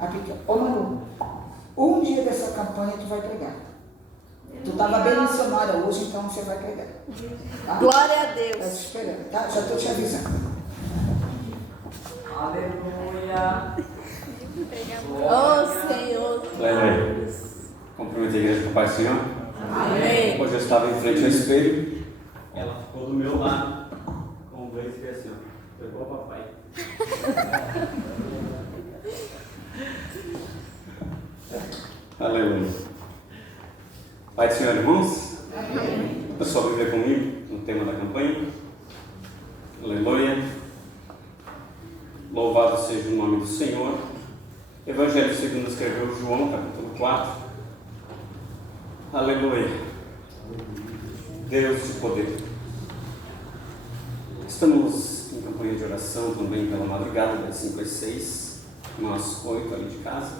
a pequena, ô Manu, um dia dessa campanha tu vai pregar. Tu estava bem missionária hoje, então você vai pregar. Tá? Glória a Deus. Estou te esperando, tá? Já estou te avisando. Aleluia. Oh Senhor. Aleluia. Cumprimento a igreja com o Pai Senhor. Amém. Hoje eu estava em frente ao espelho. Ela ficou do meu lado, com o dois e assim, ó. Pegou o papai. Aleluia. Pai do Senhor, irmãos. Amém. A pessoa vai ver comigo no tema da campanha. Aleluia. Louvado seja o nome do Senhor. Evangelho segundo escreveu João, capítulo 4. Aleluia. Deus de poder. Estamos em campanha de oração também pela madrugada, das 5 às 6, nós 8 ali de casa.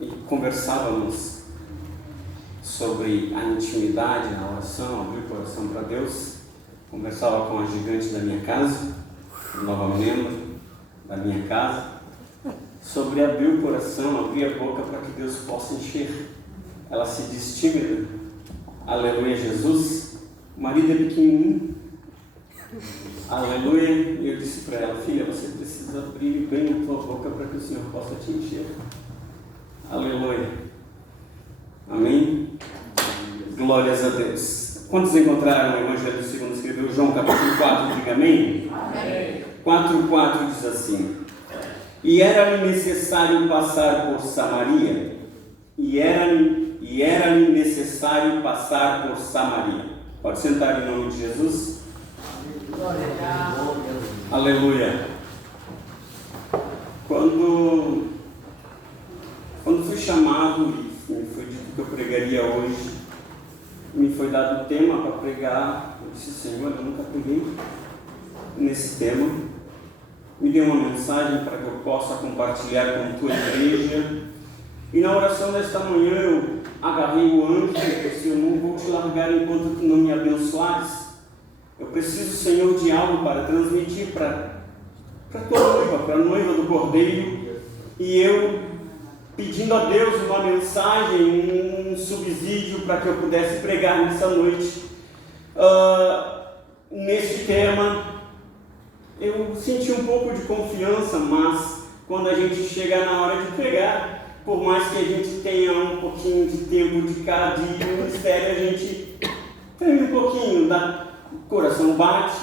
E conversávamos sobre a intimidade na oração, abrir o coração para Deus. Conversava com a gigante da minha casa, nova membro da minha casa, sobre abrir o coração, abrir a boca para que Deus possa encher. Ela se diz tímida. Aleluia, Jesus. O marido é pequenininho. Aleluia. E eu disse para ela, filha, você precisa abrir bem a tua boca para que o Senhor possa te encher. Aleluia. Amém? Glórias a Deus. Quantos encontraram o Evangelho segundo escreveu João, capítulo 4? Diga amém. Amém. 4:4 diz assim: e era-lhe necessário passar por Samaria. E era-lhe necessário passar por Samaria. Pode sentar em nome de Jesus. Aleluia. Quando fui chamado e me foi dito que eu pregaria hoje, me foi dado o tema para pregar. Eu disse, Senhor, eu nunca preguei nesse tema. Me dê uma mensagem para que eu possa compartilhar com a tua igreja. E na oração desta manhã eu agarrei o anjo e disse, eu não vou te largar enquanto tu não me abençoares. Eu preciso, Senhor, de algo para transmitir para tua noiva, para a noiva do Cordeiro. E eu pedindo a Deus uma mensagem, um subsídio para que eu pudesse pregar nessa noite. Neste tema, eu senti um pouco de confiança, mas quando a gente chega na hora de pregar, por mais que a gente tenha um pouquinho de tempo de cada dia no ministério, a gente tem um pouquinho, o coração bate,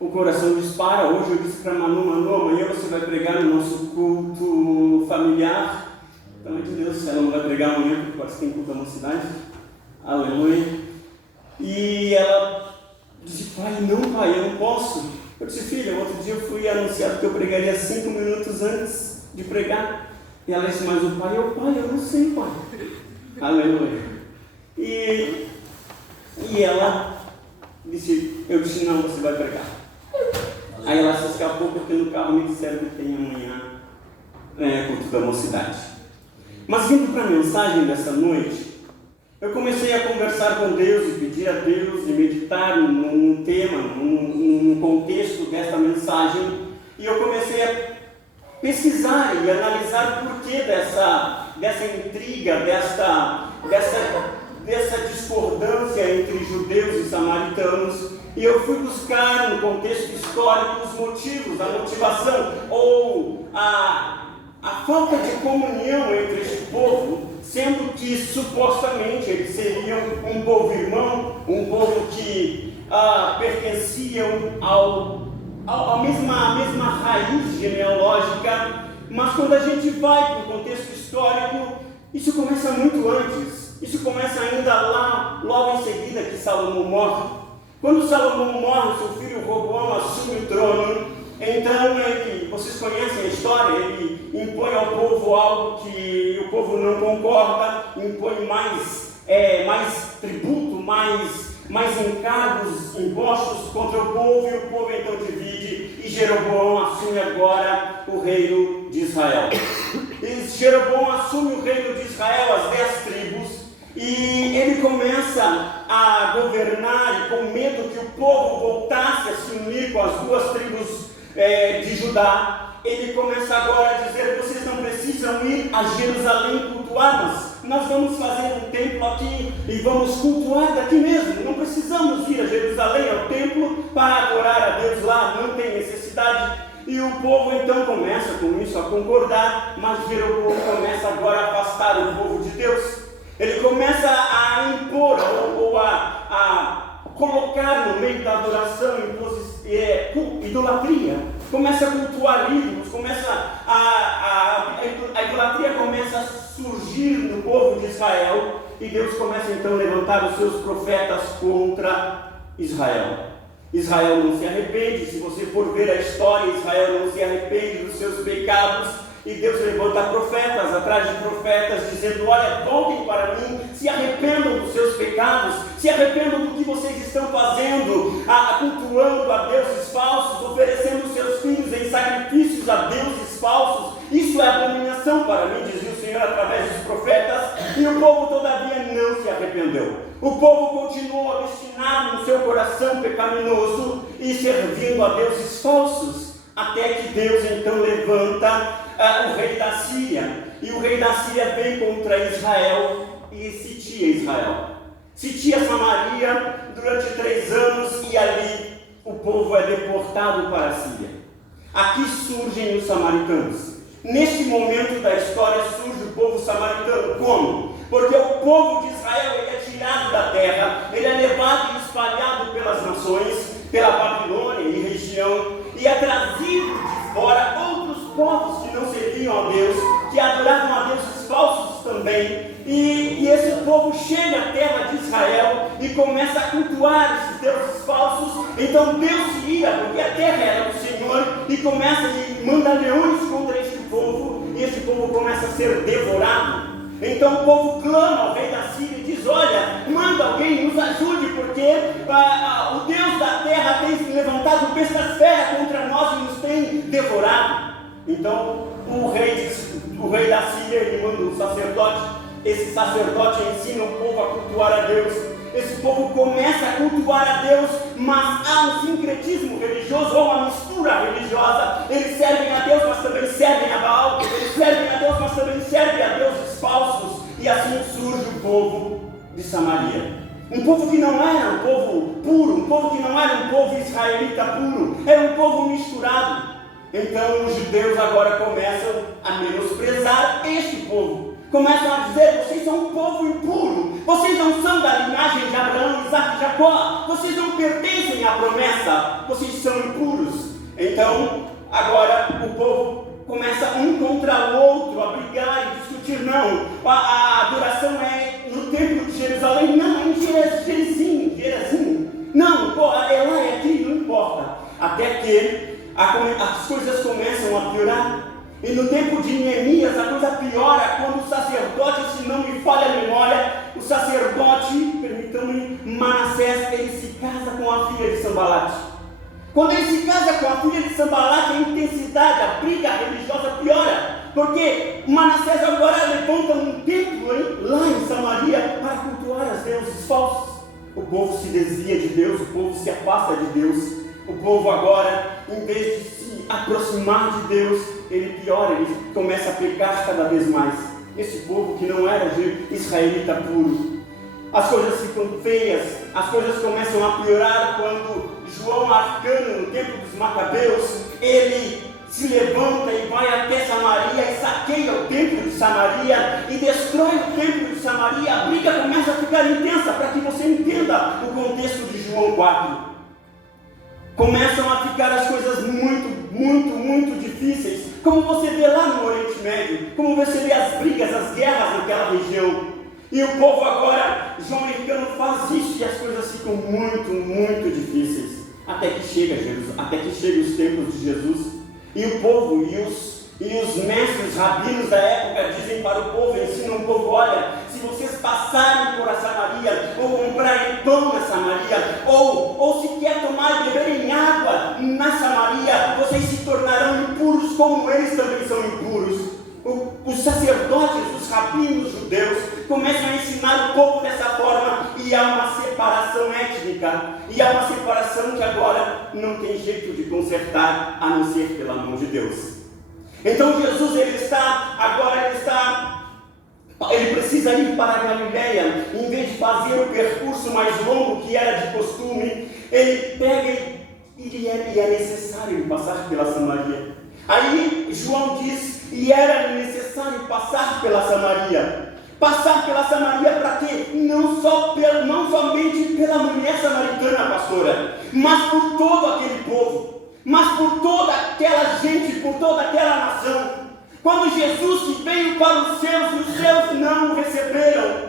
o coração dispara. Hoje eu disse para Manu, amanhã você vai pregar no nosso culto familiar. Pelo amor de Deus, ela não vai pregar amanhã, porque parece que tem culto da mocidade. Aleluia. E ela disse, pai, eu não posso. Eu disse, filha, outro dia eu fui anunciado que eu pregaria 5 minutos antes de pregar. E ela disse, mas o pai, eu não sei, pai. Aleluia. E ela disse, eu disse, não, você vai pregar. Aí ela se escapou porque no carro me disseram que tem amanhã culto da mocidade. Mas vindo para a mensagem dessa noite, eu comecei a conversar com Deus e pedir a Deus e meditar num tema, num contexto desta mensagem. E eu comecei a pesquisar e analisar o porquê dessa intriga, dessa discordância entre judeus e samaritanos. E eu fui buscar no contexto histórico os motivos, a motivação ou a falta de comunhão entre este povo, sendo que supostamente eles seriam um povo irmão, um povo que pertenciam à mesma raiz genealógica. Mas quando a gente vai para o contexto histórico, isso começa muito antes. Isso começa ainda lá, logo em seguida que Salomão morre. Quando Salomão morre, seu filho Roboão assume o trono. Então vocês conhecem a história, ele impõe ao povo algo que o povo não concorda, impõe mais tributo, mais encargos impostos contra o povo, e o povo então divide, e Jeroboão assume agora o reino de Israel. E Jeroboão assume o reino de Israel, as 10 tribos, e ele começa a governar, e com medo que o povo voltasse a se unir com as 2 tribos de Judá, ele começa agora a dizer: vocês não precisam ir a Jerusalém cultuar-nos. Nós vamos fazer um templo aqui e vamos cultuar daqui mesmo. Não precisamos ir a Jerusalém, ao templo, para adorar a Deus lá, não tem necessidade. E o povo então começa com isso a concordar, mas Jeroboão começa agora a afastar o povo de Deus. Ele começa a impor ou a colocar no meio da adoração idolatria. Começa a cultuar ídolos, a idolatria começa a surgir no povo de Israel, e Deus começa então a levantar os seus profetas contra Israel. Israel não se arrepende. Se você for ver a história, Israel não se arrepende dos seus pecados, e Deus levanta profetas atrás de profetas, dizendo: olha, voltem para mim, se arrependam dos seus pecados, se arrependam do que vocês estão fazendo, cultuando a deuses falsos, oferecendo seus filhos em sacrifícios a deuses falsos. Isso é abominação para mim, dizia o Senhor através dos profetas, e o povo todavia não se arrependeu. O povo continuou obstinado no seu coração pecaminoso e servindo a deuses falsos, até que Deus então levanta o rei da Síria, e o rei da Síria vem contra Israel e sitia Israel. Sitia Samaria durante 3 anos, e ali o povo é deportado para a Síria. Aqui surgem os samaritanos. Neste momento da história surge o povo samaritano. Como? Porque o povo de Israel ele é tirado da terra, ele é levado e espalhado pelas nações, pela Babilônia e região, e é trazido de fora outros povos que não serviam a Deus, que adoravam a deuses falsos também. E esse povo chega à terra de Israel e começa a cultuar esses deuses falsos. Então Deus se ira, porque a terra era do Senhor, e começa a mandar leões contra este povo, e esse povo começa a ser devorado. Então o povo clama ao rei da Síria e diz: olha, manda alguém, nos ajude, porque o Deus da terra tem levantado bestas feras contra nós e nos tem devorado. Então o rei da Síria ele manda um sacerdote. Esse sacerdote ensina o povo a cultuar a Deus. Esse povo começa a cultuar a Deus, mas há um sincretismo religioso, ou uma mistura religiosa. Eles servem a Deus, mas também servem a Baal. Eles servem a Deus, mas também servem a deuses falsos. E assim surge o povo de Samaria. Um povo que não era um povo puro, um povo que não era um povo israelita puro, era um povo misturado. Então os judeus agora começam a menosprezar este povo. Começam a dizer: vocês são um povo impuro, vocês não são da linhagem de Abraão, Isaac e Jacó, vocês não pertencem à promessa, vocês são impuros. Então, agora o povo começa um contra o outro a brigar e discutir. Não, a adoração é no templo de Jerusalém, não, é em Gerizim. Não, é lá, é aqui, não importa. Até que as coisas começam a piorar. E no tempo de Neemias a coisa piora quando o sacerdote, se não me falha a memória, o sacerdote, permitam-me, Manassés, ele se casa com a filha de Sambalate. Quando ele se casa com a filha de Sambalate, a intensidade, a briga religiosa piora, porque Manassés agora levanta um templo lá em Samaria para cultuar os deuses falsos. O povo se desvia de Deus, o povo se afasta de Deus. O povo agora, em vez de se aproximar de Deus, ele piora, ele começa a pecar cada vez mais. Esse povo que não era israelita puro. As coisas ficam feias, as coisas começam a piorar quando João Arcano, no tempo dos Macabeus, ele se levanta e vai até Samaria e saqueia o templo de Samaria e destrói o templo de Samaria. A briga começa a ficar intensa, para que você entenda o contexto de João 4. Começam a ficar as coisas muito difíceis, como você vê lá no Oriente Médio, como você vê as brigas, as guerras naquela região. E o povo agora, João Arcano faz isso e as coisas ficam muito difíceis, até que chega os tempos de Jesus. E o povo e os mestres rabinos da época dizem para o povo, ensinam o povo: olha, se vocês passarem por a Samaria, ou comprarem pão na Samaria, ou sequer tomar e beberem água na Samaria, vocês se tornarão impuros como eles também são impuros. Os sacerdotes, os rabinos judeus começam a ensinar o povo dessa forma, e há uma separação étnica, e há uma separação que agora não tem jeito de consertar, a não ser pela mão de Deus. Então Jesus ele precisa ir para a Galileia. Em vez de fazer o percurso mais longo que era de costume, ele pega e é necessário passar pela Samaria. Aí João diz, e era necessário passar pela Samaria. Passar pela Samaria para quê? Não somente pela mulher samaritana, pastora, mas por todo aquele povo, mas por toda aquela gente, por toda aquela nação. Quando Jesus veio para os céus, e os céus não o receberam.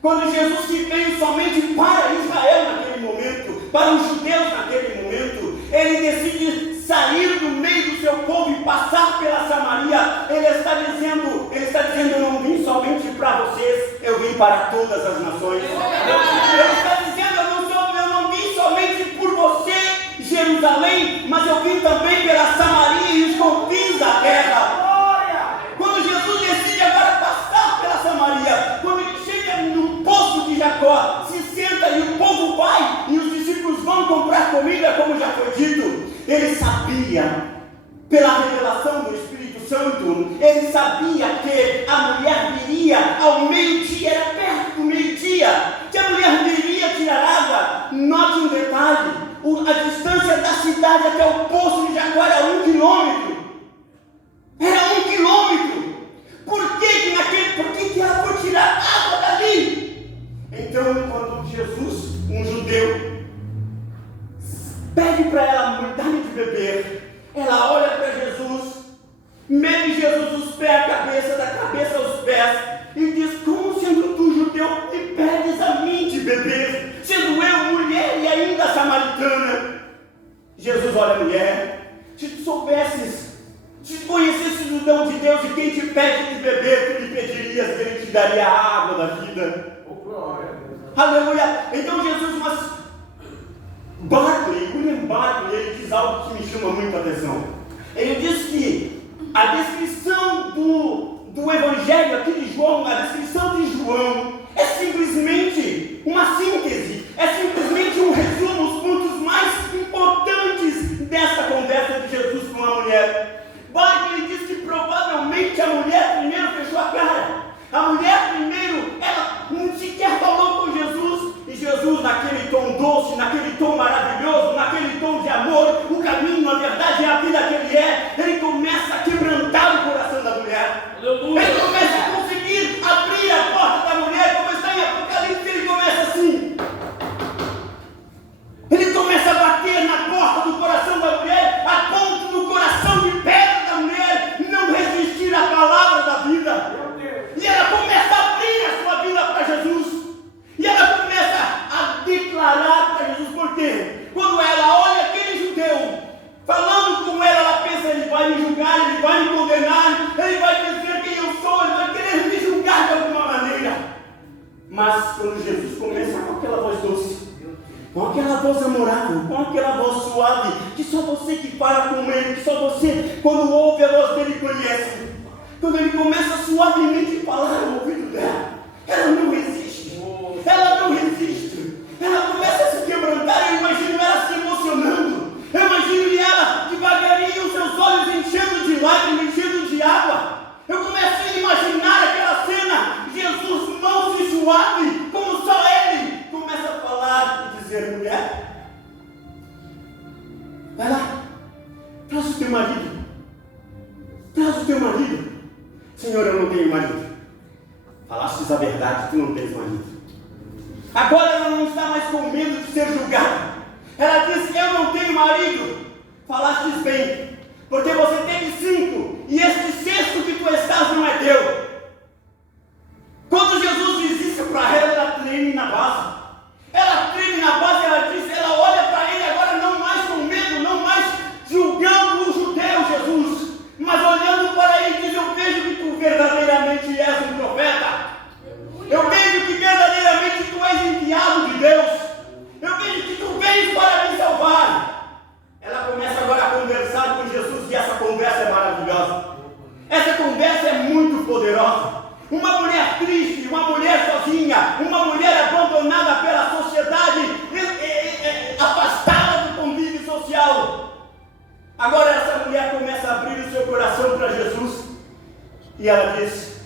Quando Jesus veio somente para Israel naquele momento, para os judeus naquele momento, ele decide sair do meio do seu povo e passar pela Samaria. Ele está dizendo, eu não vim somente para vocês, eu vim para todas as nações. Ele está dizendo, eu não vim somente por você, Jerusalém, mas eu vim também pela Samaria e os confins da terra. Quando Jesus decide agora passar pela Samaria, quando ele chega no poço de Jacó, se senta e o povo vai, e os discípulos vão comprar comida, como já foi dito, ele sabia, pela revelação do Espírito Santo, ele sabia que a mulher viria ao meio-dia, era perto do meio-dia, que a mulher viria tirar água. Note um detalhe, a distância da cidade até o poço de Jacó era 1 quilômetro. Era 1 quilômetro. Por que ela foi tirar água dali? Então, quando Jesus, um judeu, pede para ela dar de beber, ela olha para Jesus, mede Jesus os pés, a cabeça, da cabeça aos pés, e diz, como sendo tu judeu, me pedes a mim de beber, sendo eu mulher e ainda samaritana? Jesus olha a mulher, se tu soubesses, se conhecesses o dom de Deus e quem te pede de beber, tu lhe pedirias que ele te daria a água da vida. Aleluia! Então Jesus, William Barclay, ele diz algo que me chama muito a atenção. Ele diz que a descrição do Evangelho aqui de João, a descrição de João, é simplesmente uma síntese, é simplesmente um resumo, os pontos mais importantes dessa conversa de Jesus com a mulher. Barclay diz que provavelmente a mulher primeiro fechou a cara. A mulher primeiro, ela não sequer falou com Jesus. E Jesus, naquele tom doce, naquele tom maravilhoso, naquele tom de amor, o caminho, a verdade e a vida que ele começa a quebrantar o coração da mulher. Aleluia. Ele começa a conseguir abrir a porta da mulher, como está em Apocalipse, ele começa assim. Ele começa a bater na porta do coração da mulher, a ponto do coração de pedra da mulher não resistir à palavra da vida. E ela começa a abrir a sua vida para Jesus. E ela começa a declarar para Jesus, porque quando ela olha aquele judeu falando com ela pensa, ele vai me julgar, ele vai me condenar, ele vai dizer quem eu sou, ele vai querer me julgar de alguma maneira. Mas quando Jesus começa com aquela voz doce, com aquela voz amorável, com aquela voz suave, que só você que fala com ele, que só você, quando ouve a voz dele, conhece. Quando ele começa suavemente a falar no ouvido dela, ela não resiste. Ela não resiste. Ela começa a se quebrantar. Eu imagino ela se emocionando. Eu imagino ela devagarinho, os seus olhos enchendo de lágrimas, enchendo de água. Eu começo a imaginar aquela cena. Jesus, mãos e suave, como só ele, começa a falar e dizer, mulher, vai lá, traz o teu marido. Traz o teu marido. Senhor, eu não tenho marido. Falastes a verdade, tu não tens marido. Agora ela não está mais com medo de ser julgada. Ela disse, eu não tenho marido. Falastes bem, porque você teve 5, e este 6º que tu estás não é teu. Quando Jesus diz isso para ela treme na base. Ela treme na base, ela olha para ele agora não mais com medo, não mais julgando o judeu, Jesus, mas olhando para ele diz, eu vejo que tu verdadeiramente és um profeta. Eu vejo que verdadeiramente tu és enviado de Deus. Eu vejo que tu vens para me salvar. Ela começa agora a conversar com Jesus e essa conversa é maravilhosa. Essa conversa é muito poderosa. Uma mulher triste, uma mulher sozinha, uma mulher abandonada pela sociedade, afastada do convívio social. Agora essa mulher começa a abrir o seu coração para Jesus. E ela diz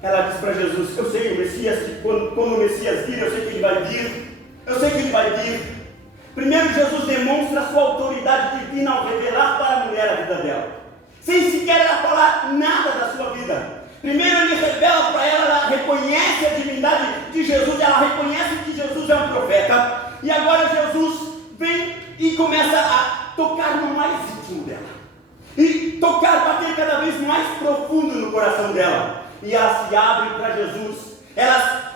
para Jesus: eu sei o Messias, que quando o Messias vir, eu sei que ele vai vir. Eu sei que ele vai vir. Primeiro, Jesus demonstra a sua autoridade divina ao revelar para a mulher a vida dela, sem sequer ela falar nada da sua vida. Primeiro, ele revela para ela, ela reconhece a divindade de Jesus, ela reconhece que Jesus é um profeta. E agora Jesus vem e começa a tocar no mais íntimo dela, e tocar, bater cada vez mais profundo no coração dela. E ela se abre para Jesus, ela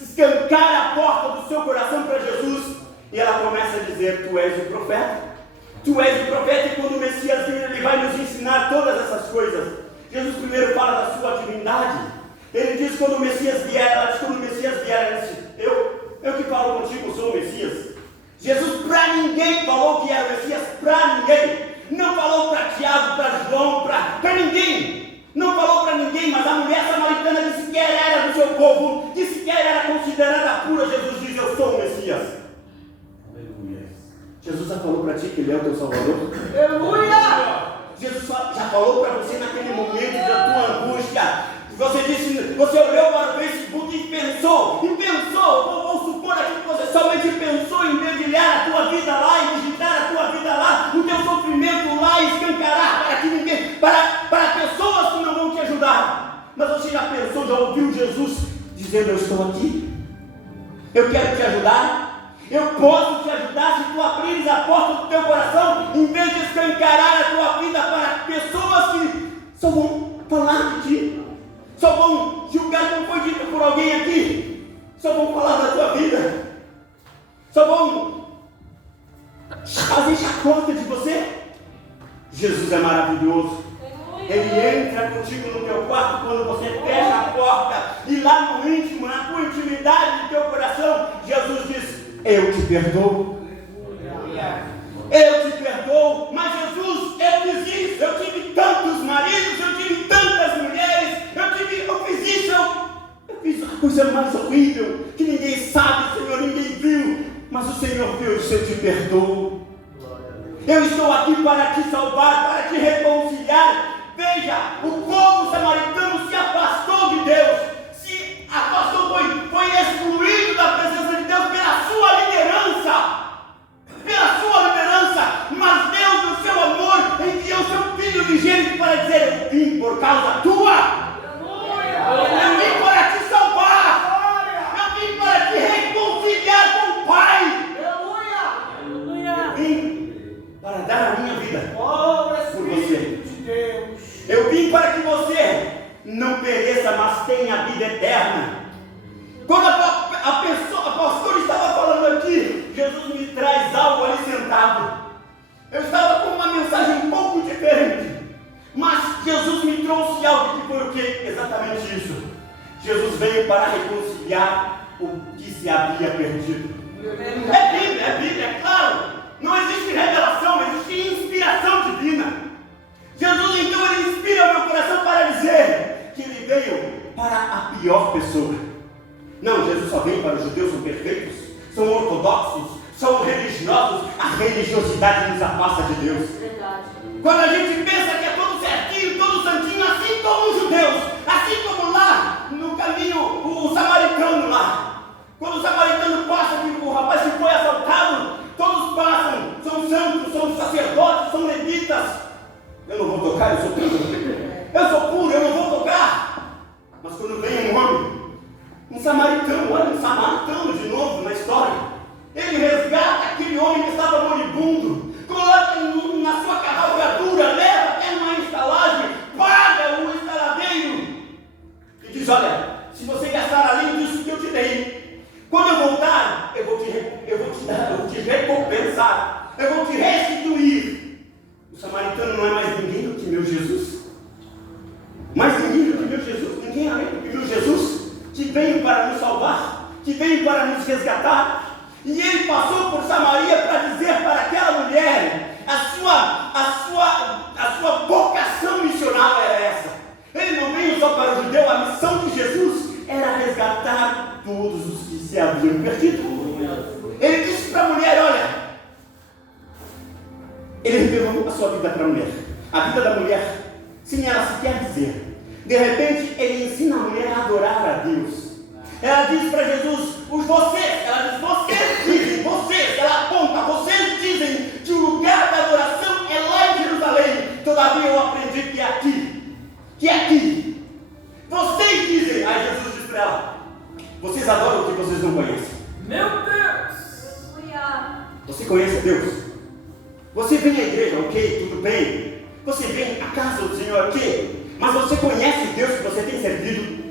escancara a porta do seu coração para Jesus, e ela começa a dizer: tu és o profeta, tu és o profeta, e quando o Messias vir, ele vai nos ensinar todas essas coisas. Jesus primeiro fala da sua divindade. Ele diz: quando o Messias vier, ela diz: quando o Messias vier, ela diz: eu que falo contigo, sou o Messias. Jesus para ninguém falou que era o Messias, para ninguém. Não falou para Tiago, para João, para ninguém. Não falou para ninguém, mas a mulher samaritana que sequer era do seu povo, que sequer era considerada pura, Jesus diz: eu sou o Messias. Aleluia. Jesus já falou para ti que ele é o teu Salvador? Aleluia! Jesus já falou para você naquele momento da tua angústia. Você olhou para o Facebook e pensou, vou supor aqui que você somente pensou em dedilhar a tua vida lá, em digitar a tua vida lá, o teu sofrimento lá, e escancarar para que ninguém, para pessoas que não vão te ajudar. Mas você já pensou, já ouviu Jesus dizendo: eu estou aqui, eu quero te ajudar, eu posso te ajudar se tu abrires a porta do teu coração, em vez de escancarar a tua vida para pessoas que só vão falar de ti, só vão julgar, como foi dito por alguém aqui, só vão falar da tua vida, só vão fazer chacota de você. Jesus é maravilhoso. Ele entra contigo no teu quarto quando você fecha a porta, e lá no íntimo, na tua intimidade do teu coração, Jesus diz: eu te perdoo. Eu te perdoo. Mas Jesus, eu fiz isso, eu tive tantos maridos, eu tive tantas mulheres, eu fiz isso, eu fiz a coisa mais horrível, que ninguém sabe, Senhor, ninguém viu, mas o Senhor viu, isso eu te perdoo. Eu estou aqui para te salvar, para te reconciliar. Veja, o povo samaritano se afastou de Deus, se afastou, foi excluído da presença de Deus pela sua liderança, mas Deus, no seu amor, enviou seu Filho unigênito para dizer: eu vim por causa tua. Eu vim para te salvar. Eu vim para te reconciliar com o Pai. Eu vim para dar a minha vida por você. Eu vim para que você não pereça, mas tenha a vida eterna. Quando a pastora estava falando aqui, Jesus me traz algo ali sentado. Eu estava com uma mensagem um pouco diferente, mas Jesus me trouxe algo que foi o que? Exatamente isso. Jesus veio para reconciliar o que se havia perdido. É Bíblia, é claro. Não existe revelação, existe inspiração divina. Jesus então ele inspira o meu coração para dizer que ele veio para a pior pessoa. Não, Jesus só veio para os judeus, são perfeitos, são ortodoxos, são religiosos. A religiosidade nos afasta de Deus. Verdade. Quando a gente pensa que é todo certinho, todo santinho, assim como os judeus, assim como lá no caminho, o samaritano lá. Quando o samaritano passa, o rapaz que foi assaltado, todos passam, são santos, são sacerdotes, são levitas. Eu não vou tocar, eu sou puro, eu não vou tocar. Mas quando vem um homem, um samaritano, olha, um samaritano de novo na história, ele resgata aquele homem que estava moribundo, coloca na sua cavalgadura, leva até uma estalagem, paga o estaladeiro e diz: olha, se você gastar além disso que eu te dei, quando eu voltar, eu vou te recompensar, eu vou te restituir. O samaritano não é mais ninguém do que meu Jesus. Mais ninguém do que meu Jesus, ninguém além do que meu Jesus, que veio para nos salvar, que veio para nos resgatar. E ele passou por Samaria para dizer para aquela mulher, a sua vocação missional era essa. Ele não veio só para o judeu, a missão de Jesus era resgatar todos os que se haviam perdido. Ele disse para a mulher: olha, ele revelou a sua vida para a mulher, a vida da mulher, sem ela sequer dizer, De repente, ele ensina a mulher a adorar a Deus. Ela diz para Jesus, vocês dizem, ela aponta, vocês dizem que o lugar da adoração é lá em Jerusalém. Todavia eu aprendi que é aqui. Vocês dizem, aí Jesus diz para ela, vocês adoram o que vocês não conhecem. Meu Deus! Você conhece Deus? Você vem à igreja, ok, tudo bem. Você vem à casa do Senhor, ok. Mas você conhece o Deus que você tem servido?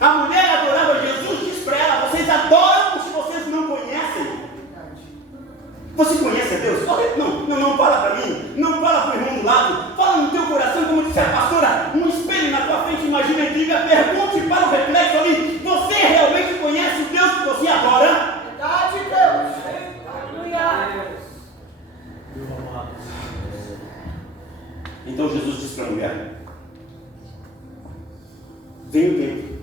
A mulher adorava Jesus, diz para ela, vocês adoram os que vocês não conhecem. Você conhece a Deus? Não fala para mim, não fala para o irmão do lado, fala no teu coração, como disse a pastora, um espelho na tua frente, imagina e diga, pergunte para o reflexo ali, você realmente conhece o Deus que você adora? Verdade, Deus. Então Jesus disse para a mulher, vem o tempo,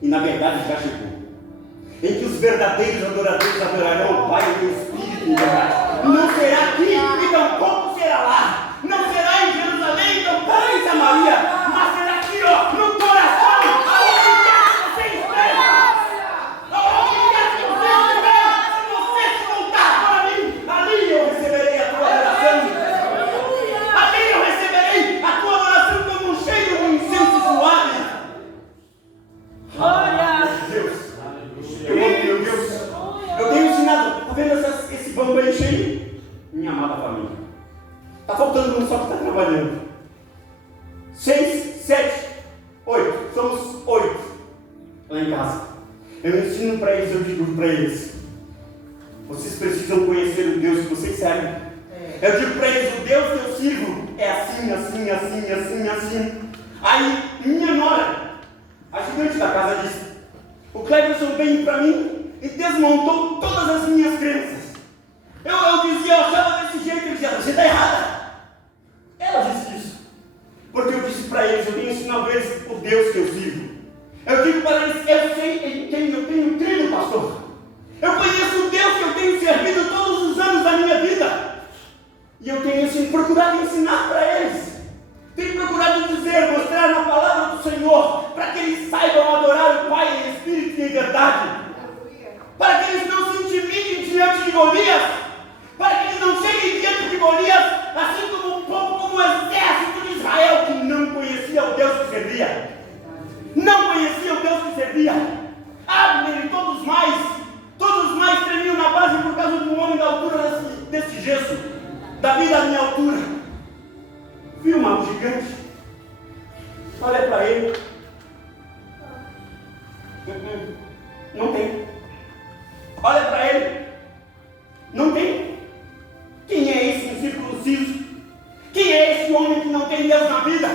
e na verdade já chegou, em que os verdadeiros adoradores adorarão o Pai e o Espírito em verdade. Não será aqui e tampouco será lá. Não será em Jerusalém e tampouco em Samaria. Mas será aqui, no coração. Aonde quer que você esteja. Aonde quer que você estiver. Se você se voltar para mim, ali eu receberei a tua adoração. Ali eu receberei a tua adoração como um cheiro de incenso suave. Deus. Meu Deus, eu tenho ensinado, está vendo esse banco aí cheio? Minha amada família. Está faltando um só que está trabalhando. 6, 7, 8. Somos 8 lá em casa. Eu ensino para eles, eu digo para eles, vocês precisam conhecer o Deus que vocês servem. Eu digo para eles, o Deus que eu sirvo é assim. Aí, minha nora, a gigante da casa disse, o Cleverson veio para mim e desmontou todas as minhas crenças. Eu dizia, eu achava desse jeito, ele dizia, você está errada. Ela disse isso. Porque eu disse para eles, eu tenho ensinado a eles o Deus que eu sirvo. Eu digo para eles, eu sei em quem eu tenho crido, pastor. Eu conheço o Deus que eu tenho servido todos os anos da minha vida. E eu tenho procurado ensinar para eles. Tenho procurado dizer, mostrar na palavra do Senhor, para que eles saibam adorar o Pai em espírito e em verdade. Para que eles não se intimidem diante de Golias. Para que eles não cheguem diante de Golias, assim como um povo, como o exército de Israel, que não conhecia o Deus que servia. Não conhecia o Deus que servia. Abner e todos mais tremiam na base por causa de um homem da altura desse gesso. Davi da minha altura. Viu um gigante? Olha para ele. Não tem. Olha para ele. Não tem. Quem é esse incircunciso? Quem é esse homem que não tem Deus na vida?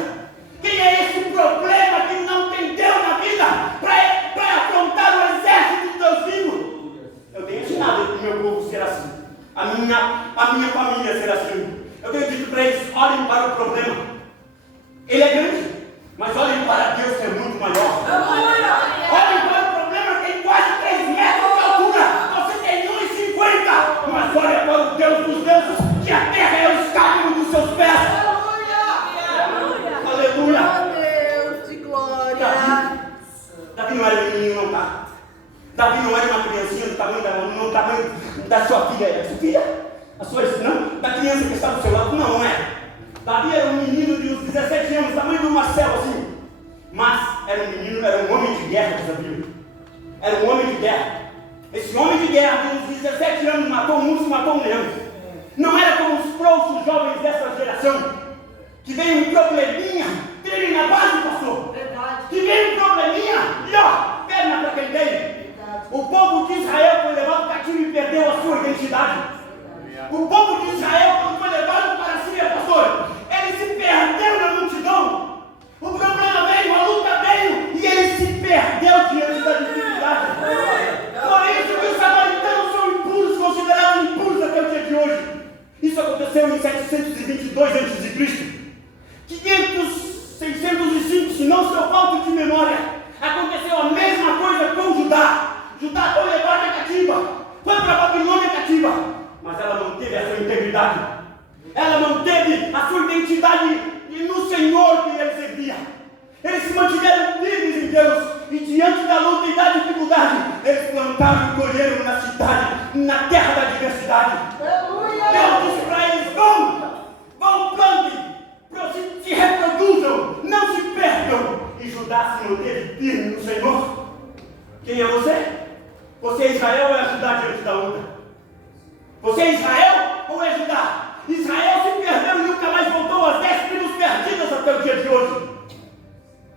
Quem é esse problema que não tem Deus na vida? Para afrontar o exército de Deus vivo? Eu tenho ensinado o meu povo ser assim. A minha família ser assim. Eu tenho dito para eles, olhem para o problema. Ele é grande, mas olhem para Deus que é muito maior. Olhem para o problema que tem quase 3 metros de altura. Você tem 1,50. Mas olha para o Deus dos deuses, que a terra é o escápulo dos seus pés. Aleluia. Deus de glória. Davi não era menino, não tá? Davi não era uma criancinha do tamanho da sua filha. É sua filha? A sua não? Da criança que está do seu lado? Não é. Davi era um menino de uns 17 anos, tamanho do Marcelo, assim. Mas era um menino, era um homem de guerra, diz a Bíblia. Era um homem de guerra. Esse homem de guerra, de uns 17 anos, matou um urso e matou um leão. Não era como os frouxos jovens dessa geração, que veio um probleminha, treme na base, pastor. Verdade. Que veio um probleminha e perna para quem tem. O povo de Israel foi levado cativo e perdeu a sua identidade. O povo de Israel, quando foi levado para a Síria, pastor, ele se perdeu na multidão. O problema veio, a luta veio, e ele se perdeu diante da dificuldade. Por isso que os samaritanos são impuros, considerados impuros até o dia de hoje. Isso aconteceu em 722 a.C. 500 Judá se manteve firme no Senhor. Quem é você? Você é Israel ou é Judá diante da luta? Você é Israel ou é Judá? Israel se perdeu e nunca mais voltou, as 10 tribos perdidas até o dia de hoje.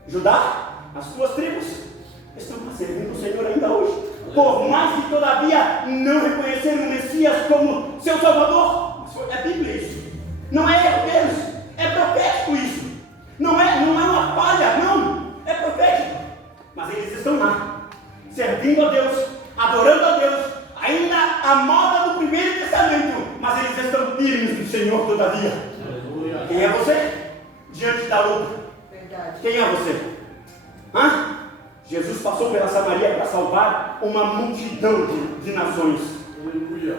Judá, as suas tribos estão servindo o Senhor ainda hoje. Por mais que todavia não reconheceram o Messias como seu Salvador. Mas é Bíblia isso. Não é erro deles, é profético isso. Não é uma falha, não. É profético. Mas eles estão lá, servindo a Deus, adorando a Deus, ainda a moda do Primeiro Testamento. Mas eles estão firmes no Senhor todavia. Quem é você? Diante da luta. Verdade. Quem é você? Jesus passou pela Samaria para salvar uma multidão de nações. Aleluia.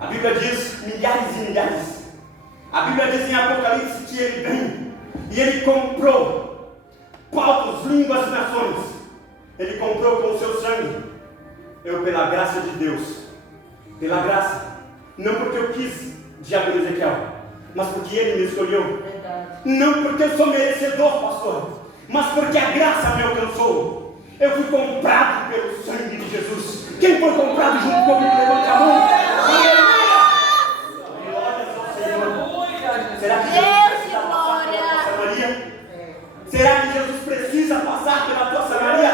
A Bíblia diz milhares e milhares. A Bíblia diz em Apocalipse que ele vem e ele comprou povos, línguas e nações. Ele comprou com o seu sangue. Eu, pela graça de Deus, pela graça, não porque eu quis, diabo Ezequiel, mas porque ele me escolheu. Verdade. Não porque eu sou merecedor, pastor, mas porque a graça me alcançou. Eu fui comprado pelo sangue de Jesus. Quem foi comprado junto comigo, levante a mão. Glórias ao Senhor. Será que Jesus precisa passar pela tua Samaria? Será que Jesus precisa passar pela tua Samaria?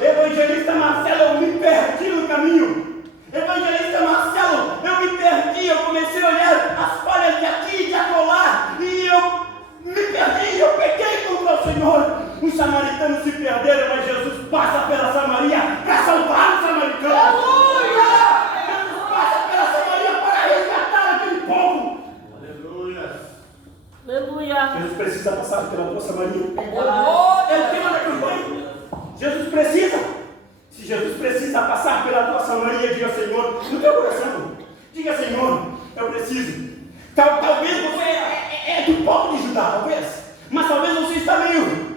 Evangelista Marcelo, eu me perdi no caminho. Evangelista Marcelo, eu me perdi. Eu comecei a olhar as falhas de aqui e de acolá, e eu me perdi, eu pequei contra o Senhor. Os samaritanos se perderam, mas Jesus passa pela Samaria para salvar os samaritanos. Aleluia! Jesus passa pela Samaria para resgatar aquele povo. Aleluia. Aleluia. Jesus precisa passar pela tua Samaria. Verdade. É o tema da campanha. Jesus precisa. Se Jesus precisa passar pela tua Samaria, diga: Senhor, no teu coração, diga: Senhor, eu preciso. Talvez você é do povo de Judá, talvez, mas talvez você está meio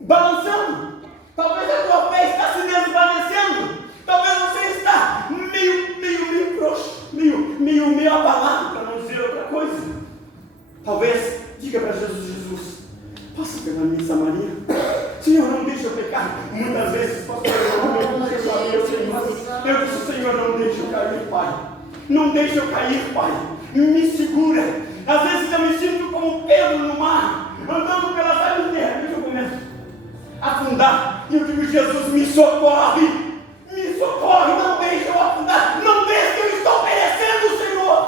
balançando, talvez a tua fé está se desvanecendo, talvez você está meio frouxo, meio abalado, para não dizer outra coisa. Talvez diga para Jesus: Jesus, passa pela minha Samaria. Senhor, não deixa eu pecar. Muitas vezes, pastor, eu disse: Senhor, não deixa eu cair, Pai. Não deixa eu cair, Pai. Me segura. Às vezes eu me sinto como Pedro no mar, andando pelas águas de repente eu começo a afundar. E eu digo: Jesus, me socorre. Me socorre, não deixa eu afundar. Não deixa que eu estou perecendo, Senhor.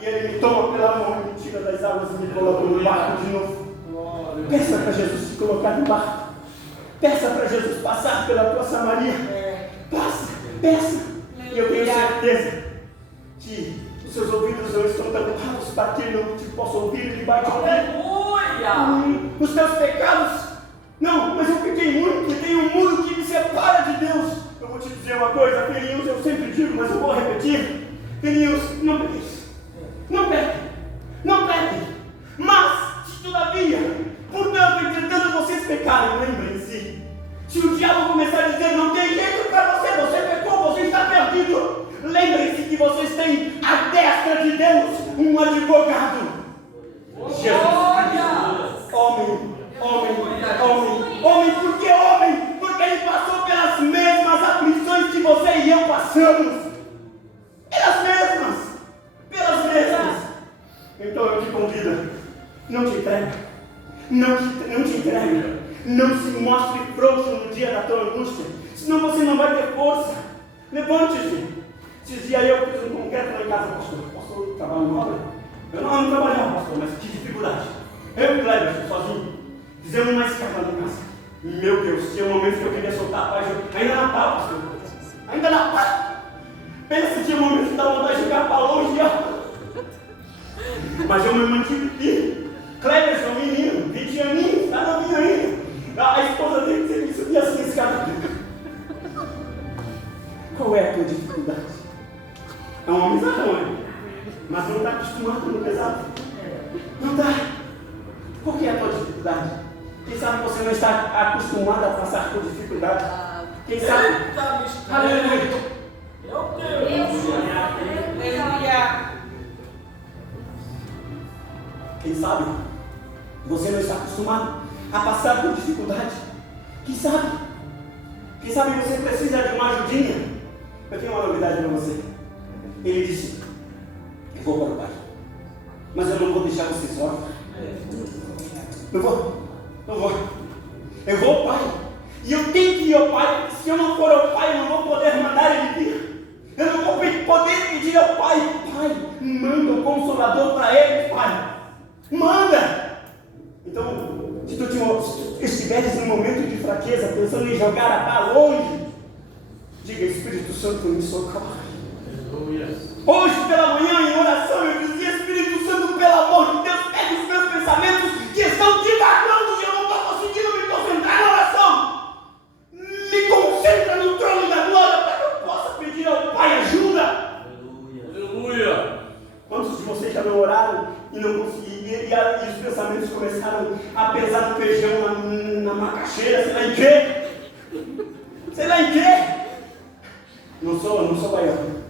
E Ele me toma pela mão e me tira das águas e me coloca no barco de novo. Peça para Jesus te colocar no barco. Peça para Jesus passar pela tua Samaria. Passa, peça. E eu tenho certeza que os seus ouvidos não estão tampados para que ele não te possa ouvir. Ele vai te ouvir. Aleluia. Os teus pecados. Não, mas eu pequei muito e tem um muro que me separa de Deus. Eu vou te dizer uma coisa, filhinhos, eu sempre digo, mas eu vou repetir. Filhinhos, não pequem. Não pequem. Não pequem. Mas, se todavia, portanto, entretanto vocês pecarem, lembrem-se. Se o diabo começar a dizer: não tem jeito para você, você pecou, você está perdido. Lembrem-se que vocês têm à destra de Deus um advogado. Jesus. Homem, por que homem? Porque ele passou pelas mesmas aflições que você e eu passamos. Pelas mesmas. Então eu te convido, não te entregue. Não te entregue. Não se mostre frouxo no dia da tua angústia, senão você não vai ter força. Levante-se. Esses dias eu fiz um concreto lá em casa, pastor, trabalho em obra. Eu não trabalhava, pastor, mas que dificuldade. Eu e o Cleber, sozinho, fizemos uma escada lá em casa. Meu Deus, tinha um momento que eu queria soltar a paz. Ainda na paz, pastor. Ainda na paz. Pensa, tinha um momento que dava vontade de jogar para longe. Mas eu me mantive firme. Cleberson, menino, 20 aninhos, está novinho ainda. A esposa dele sempre subia assim a escada. Qual é a tua dificuldade? É um homem zarrão, mas não está acostumado no pesado. Não está. Qual que é a tua dificuldade? Quem sabe você não está acostumado a passar por dificuldade? Quem sabe? Aleluia. Meu Deus. Aleluia. Quem sabe? Você não está acostumado. a passar por dificuldade. Quem sabe você precisa de uma ajudinha. Eu tenho uma novidade para você. Ele disse: eu vou para o Pai, mas eu não vou deixar vocês órfãos. Não vou. Eu vou ao Pai. E eu tenho que ir ao Pai, porque se eu não for ao Pai, eu não vou poder mandar Ele vir. Eu não vou poder pedir ao Pai: Pai, manda o Consolador para eles, Pai. Manda! Então, se tu estiveres num momento de fraqueza, pensando em jogar a pá longe, diga: Espírito Santo, me socorre. Hoje pela manhã em oração eu dizia: Espírito Santo, pelo amor de Deus, pega os meus pensamentos que estão divagando e eu não estou conseguindo me concentrar na oração. Me concentra no trono da glória para que eu possa pedir ao Pai ajuda. Aleluia. Quantos de vocês já não oraram e não conseguiram? E os pensamentos começaram a pesar no feijão, na macaxeira, sei lá em quê? Sei lá em quê? Não sou baiano.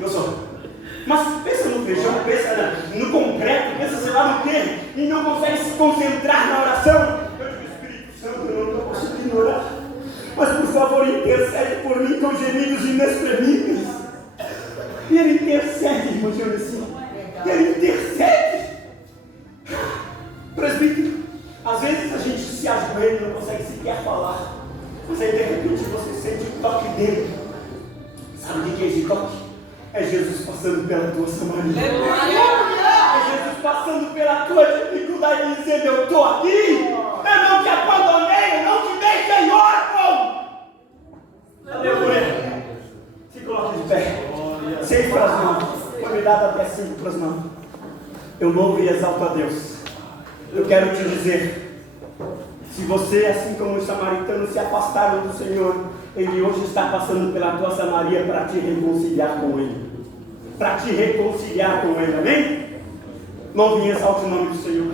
Não sou. Mas pensa no feijão, pensa no concreto, pensa sei lá no quê, e não consegue se concentrar na oração. Eu digo: Espírito Santo, eu não estou conseguindo orar, mas por favor intercede por mim com gemidos inexprimíveis. E Ele intercede, irmão Dionísio. Ele intercede. Presbítero, às vezes a gente se ajoelha e não consegue sequer falar, mas aí de repente você sente o toque dele. Sabe de que é esse toque? É Jesus passando pela tua Samaria. É Jesus passando pela tua dificuldade e dizendo: eu estou aqui, eu não te abandonei, eu não te deixei órfão. Aleluia. Se coloque de pé. 6 para as mãos. Foi me dado até 5 para as mãos. Eu louvo e exalto a Deus. Eu quero te dizer: se você, assim como os samaritanos se afastaram do Senhor, Ele hoje está passando pela tua Samaria para te reconciliar com Ele. Para te reconciliar com Ele, amém? Louve e exalte o nome do Senhor.